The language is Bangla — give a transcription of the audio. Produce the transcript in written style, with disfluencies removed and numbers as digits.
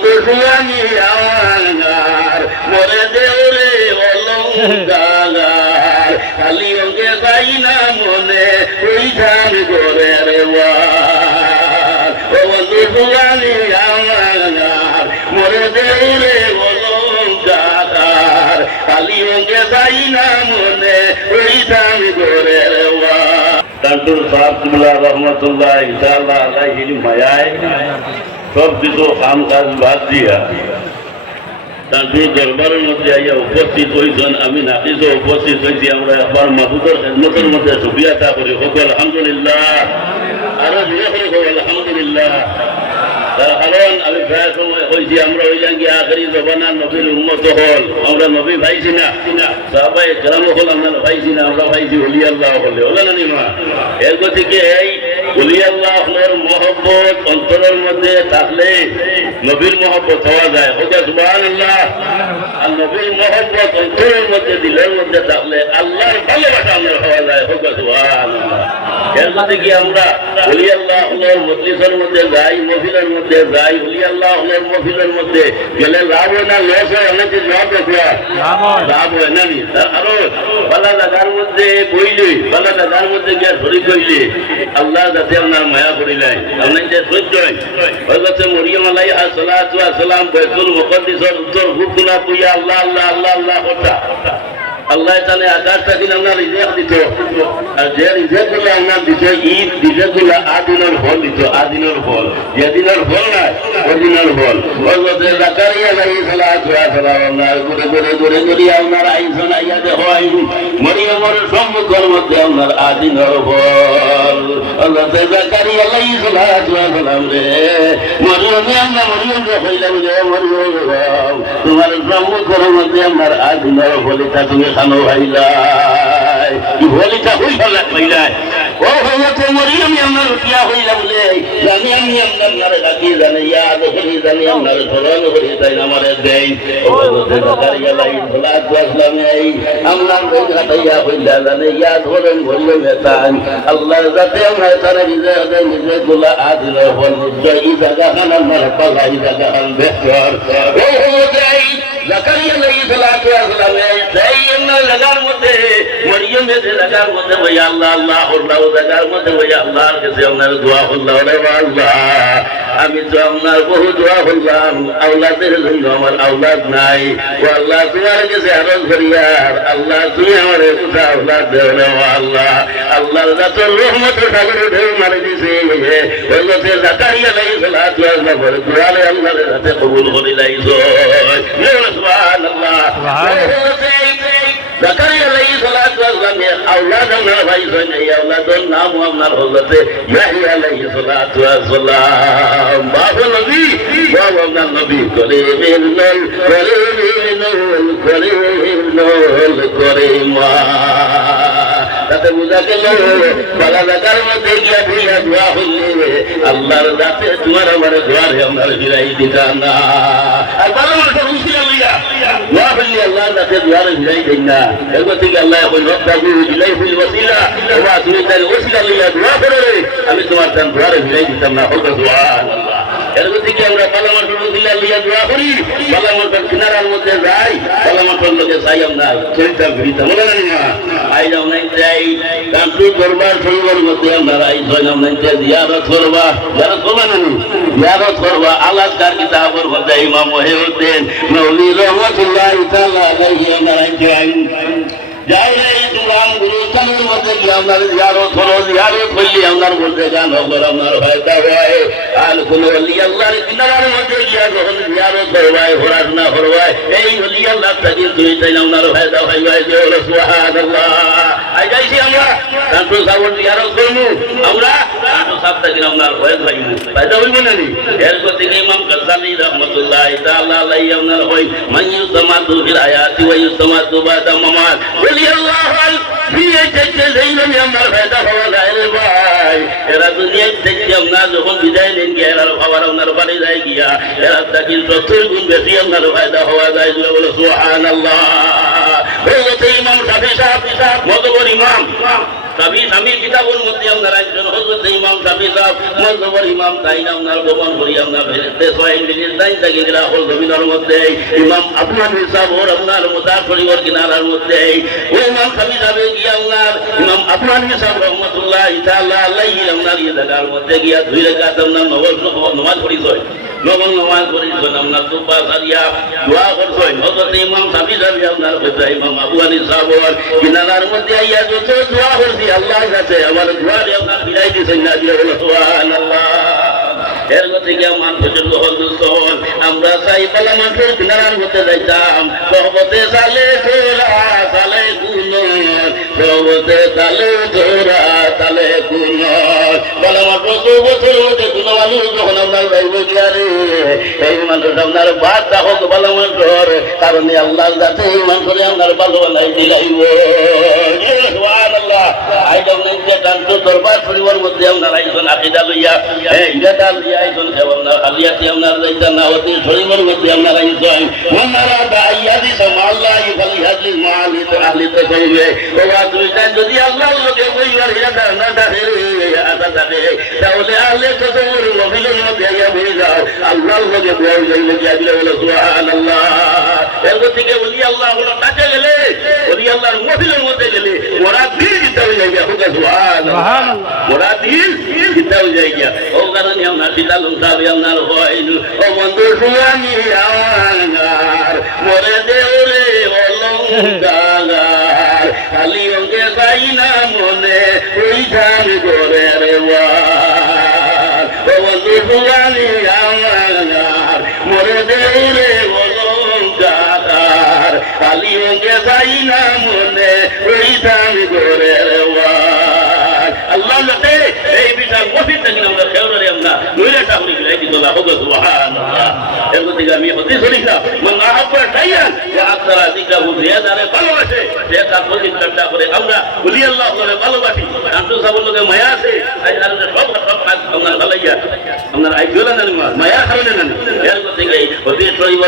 বন্ধু সুয়ানি আমার মরে দেউরে অলঙ্কার খালি অঙ্গে যাই না মনে ওই ধান করে রে ও বন্ধু সুয়ানি আমার মরে দেউরে অলঙ্কার খালি অঙ্গে যাই না মনে ওই ধান করে রে ডাক্তার সাহেবুল্লাহ রহমতুল্লাহ ইনশাআল্লাহ আলাইহি মায়ায় সব কিছু কাম কাজ বাদ দিয়া তারপর দরবারের মধ্যে আইয়া উপস্থিত হয়েছেন। আমি নাফিসও উপস্থিত হয়েছি। আমরা একবার মাহবুবের খেদমতের মধ্যে সুবিয়াতা করি হোক আলহামদুলিল্লাহ, আরো জোরে করে হোক আলহামদুলিল্লাহ। তার কারণ আমি প্রায় সময় হয়েছি আমরা হইলাম কি আখেরি জবানা নবীর উম্মত হল। আমরা নবী ভাইছি না, সাহাবাই কেরাম হল আমরা ভাইছি না, আমরা ভাইছি ওলি আল্লাহ হলে হলো না নিমা। এর গতিকে এই ওলি আল্লাহর মহব্বত অন্তরের মধ্যে থাকলে নবীর মহব্বত হওয়া যায় হোক সুবহানাল্লাহ। আর নবীর মহব্বত অন্তরের মধ্যে দিলের মধ্যে থাকলে আল্লাহর ভালোবাসা আমরা হওয়া যায় হোক সুবহানাল্লাহ। এর গতিকে আমরা ওলি আল্লাহর মজলিসের মধ্যে যাই, মহফিলের মধ্যে যাই, ওলি আল্লাহর মহফিলের মধ্যে গেলে লাভ হয় না লস হয়? অনেকে জবাব দেখুয়া লাভ হয় না নি। তার কারণ বালা জায়গার মধ্যে বইলে, বালা জায়গার মধ্যে গিয়ে শরীর কইলে আল্লাহ যাতে আপনার মায়া করিলাই আপনার যে সহ্য হজরতে মরিয়ম আলাইহা সালাতু ওয়া সালাম বাইতুল মুকদ্দাসের উত্তর ঘুরতুনা কইয়া আল্লাহ আল্লাহ আল্লাহ আল্লাহ করতা। আল্লাহ তাআলা আকাশটা দিন আমরা রিজেক্ট দিত, আর যে রিজেক্ট গুলো আমরা দিত ঈদ রিজেক্ট গুলো আদিনের ফল দিত, আদিনের ফল যেদিনের ফল নাই ওদিনের ফল। হযরত জাকারিয়া আলাইহিস সালাতু ওয়া সালাম আপনার ঘুরে ঘুরে ঘুরে ঘুরে আপনার আইসন আইয়া হয় মরিয়মের সম্মুখের মধ্যে আপনার আদিনের ফল। হযরত জাকারিয়া আলাইহিস সালাতু ওয়া সালাম রে মরিয়মে আমরা মরিয়মকে কইলাম যে মরিয়ম তোমার সম্মুখের মধ্যে আমার আদিনের ফলটা তুমি খানো ভাইলাই ভলিটা হই ভালো ভাইলাই ও হযরত মরিয়ম আমরা রুটিয়া হইলাম বলে জানি আমি আপনার নারে ডাকি জানি ইয়াদ করি জানি আপনার ধরন করি তাই আমারে দেই। ও হযরত জাকারিয়া আলাইহিস সালাতু ওয়া সালাম এই আমরার বেগাতাইয়া হইলা জানি ইয়াদ করেন মরিয়ম তান আল্লাহ যাতে আমরা তারে রিজেক দেন রিজেক গুলা আদিল হল এই জায়গা খান আমার পালাই জায়গা খান বেহতর। ও হযরত জাকারিয়া আলাইহিস সালাতু ওয়া সালাম এই লাগার মধ্যে মরিয়মে যে লাগার মধ্যে ওই আল্লাহ আল্লাহ আল্লাহ লাগার মধ্যে ওই আল্লাহর কাছে আপনার দোয়া করলাম রে আল্লাহ আমি তো আপনার বহু দোয়া করলাম আওলাদের জন্য আমার আওলাদ নাই। ও আল্লাহ তোমার কাছে আরজ করিয়ার আল্লাহ তুমি আমার একটা আওলাদ দেও রে আল্লাহ। আল্লাহর জাতের রহমতের সাগরে ঢেউ মারি দিছে ওই গছে জাকারিয়া আলাইহিস সালাতু ওয়া সালাম দোয়ালে আল্লাহর হাতে কবুল করে লাইছো সুবহানাল্লাহ। জাকারিয়া আলাইহিস সালাতু ওয়া সালামের আওলাদ আপনার ভাই হন এই আওলাদের নাম আপনার হযরত ইয়াহইয়া আলাইহিস সালাতু ওয়া সালাম। বাবা নবী বাবা আপনার নবী করিমের নল করিমের নল করিমের নল করিমা তাতে বুঝা গেল বালা জায়গার মধ্যে গিয়া ভুইয়া দোয়া হইলে আল্লাহর যাতে তোমার আমার দোয়ারে আপনার ফিরাই দিতা না। আর বালা মানুষের উসিলা লইয়া দোয়া হইলে আল্লাহর যাতে দোয়ারে ফিরাই দেন না। এরপর থেকে আল্লাহ এখন রব্বাহু ইলাইহিল ওয়াসিলা ওয়া তুমি তার ওসিলা লইয়া দোয়া করো আমি তোমার তার দোয়ারে ফিরাই দিতাম না। হোক সুবহানাল্লাহ। এরপর থেকে আমরা বালা মানুষের উসিলা লইয়া দোয়া করি, বালা মানুষের কিনারার মধ্যে যাই, বালা মানুষের লোকে চাই আমরা চরিতাম ফিরিতাম বলে না না আই যাও নাই যাই কান্টু দরবার শরীরের মধ্যে আমরা আইসন আমরা জিয়ারত করবা জিয়ারত করবা না জিয়ারত করবা আলাদকার কিতাবের মধ্যে ইমাম মহিউদ্দিন নওয়াবী রাহমাতুল্লাহি তাআলা আলাইহি আমরা যাই যাই এই দুরান গুরুস্থানের মধ্যে গিয়ে আপনার জিয়ারত করো। জিয়ারত করলে আপনার মধ্যে গান হকর আপনার ফায়দা হয়। আর কোন ওলি আল্লাহর কিনারার মধ্যে গিয়া যখন জিয়ারত করবায় পড়াশোনা করবায় এই ওলি আল্লাহ থেকে তুমি তাই আপনার ফায়দা হয় যে হলো সুবহানাল্লাহ। আই যাইছি আমরা কান্টু সাবর জিয়ারত করবো আমরা কান্টু সাব থেকে আপনার ফয়েজ ভাই ফায়দা হইব না নি। এরপর থেকে ইমাম গাজ্জালী রাহমাতুল্লাহি তাআলা আলাইহি আপনার হয় মান ইউসামাতু ফিল হায়াতি ওয়া ইউসামাতু বাদা মামাত ওলি আল্লাহ দুনিয়া থেকে যেইরকম আমার ফায়দা হওয়া যায় রে ভাই এরা দুনিয়া থেকে আমরা যখন বিদায় নেন গিয়ে এরা খাবার আপনার বাড়ি যায় গিয়া এরা তাকে 70 গুণ বেশি আপনার ফায়দা হওয়া যায় বলে সুবহানাল্লাহ। হযরত ইমাম শাফিঈ সাহেব মতবর ইমাম স্বামীর কিতাবের মধ্যে আপনার একজন হযরত ইমাম শাফি সাহেব মযহবের ইমাম তাই না আপনার গোপন করি আপনার সোহেল বিন তাই থেকে গেলা হল জমিনের মধ্যে ইমাম আবু হানিফা সাহেব ওর আপনার মুতার শরীফের কিনারার মধ্যে ওই ইমাম শাফি সাহেব গিয়া আপনার ইমাম আবু হানিফা সাহেব রাহমাতুল্লাহ তাআলা আলাইহি আপনার এই জায়গার মধ্যে গিয়া দুই রাকাত আপনার নামাজ পড়িছেন নবল নামাজ পড়িছেন আপনার দুপা সারিয়া দোয়া করছেন হযরত ইমাম শাফি সাহেব আপনার হযরত ইমাম আবু হানিফা সাহেব কিনারার মধ্যে আইয়া যত দোয়া করছি আল্লাহর কাছে আমার দোয়া আপনার বিদায় দিয়েছেন না দিয়ে বলো সুবহানাল্লাহ এর থেকে মান পর্যন্ত হল আমরা চাই পালা মাঠের কিনারার মধ্যে যাইতাম সহবতে চালে ছোড়া চালে গুণ সহবতে চালে ছোড়া চালে গুণ পালা মাঠের 2 বছর মধ্যে কোন মানুষ যখন আপনার যাইব গিয়া রে এই মানুষ আপনার বাদ হোক পালা মাঠের কারণে আল্লাহর কাছে এই মানুষের আপনার ভালো বানাই দিলাইব সুবহানাল্লাহ আইজন যে টানতো দরবার পরিবার মধ্যে আপনার আইজন আকিদা লইয়া ইরাদা লইয়া আইজন আপনার আলিয়াতি আপনার যাইতা না হতে শরীরের মধ্যে আপনার আইজন ওনারা দাইয়াদি সামাল্লাহ ফালিহাদিল মালিক আহলি তাসাউবে ওয়া দুইটা যদি আল্লাহর লগে কইবার ইরাদা না থাকে আদা থাকে তাহলে আহলে তাসাউর মহিলার মধ্যে আইয়া বই যাও আল্লাহর লগে বই যাইলে কি আবিলা বলে সুবহানাল্লাহ এর থেকে বলি আল্লাহ হলো কাছে গেলে বলি আল্লাহর মহিলার মধ্যে গেলে ওরা দিল জিতা হয়ে যায় হোক সুবহানাল্লাহ ওরা দিল জিতা হয়ে যায় ও কারণে আমরা দিলাম সাহেব আপনার হয় ও বন্ধু সুয়ানি আমার মরে দেওরে অলঙ্কার খালি অঙ্গে যাই না মনে ওই ধান করে রে ও বন্ধু সুয়ানি আমার মরে দেওরে অলঙ্কার খালি অঙ্গে যাই না মনে ওই ধান করে রে আল্লাহ লতে এই বিশাল মসজিদ থেকে আমরা খেলরে আমরা নইরাটা হই গেলে কি তোলা হোক সুবহানাল্লাহ এরকম দিকে আমি হতে শুনিছা মান আহাব্বা শাইয়ান ওয়া আকরা যিকরাহু জিয়াদারে ভালোবাসে সে তার মসজিদ চর্চা করে আমরা বলি আল্লাহ করে ভালোবাসি আনতো সবার লগে মায়া আছে আজ আর সব কাজ আমরা ভালাইয়া আমরা আইজোলা না মায়া কারণে না এরকম দিকে হতে শরীর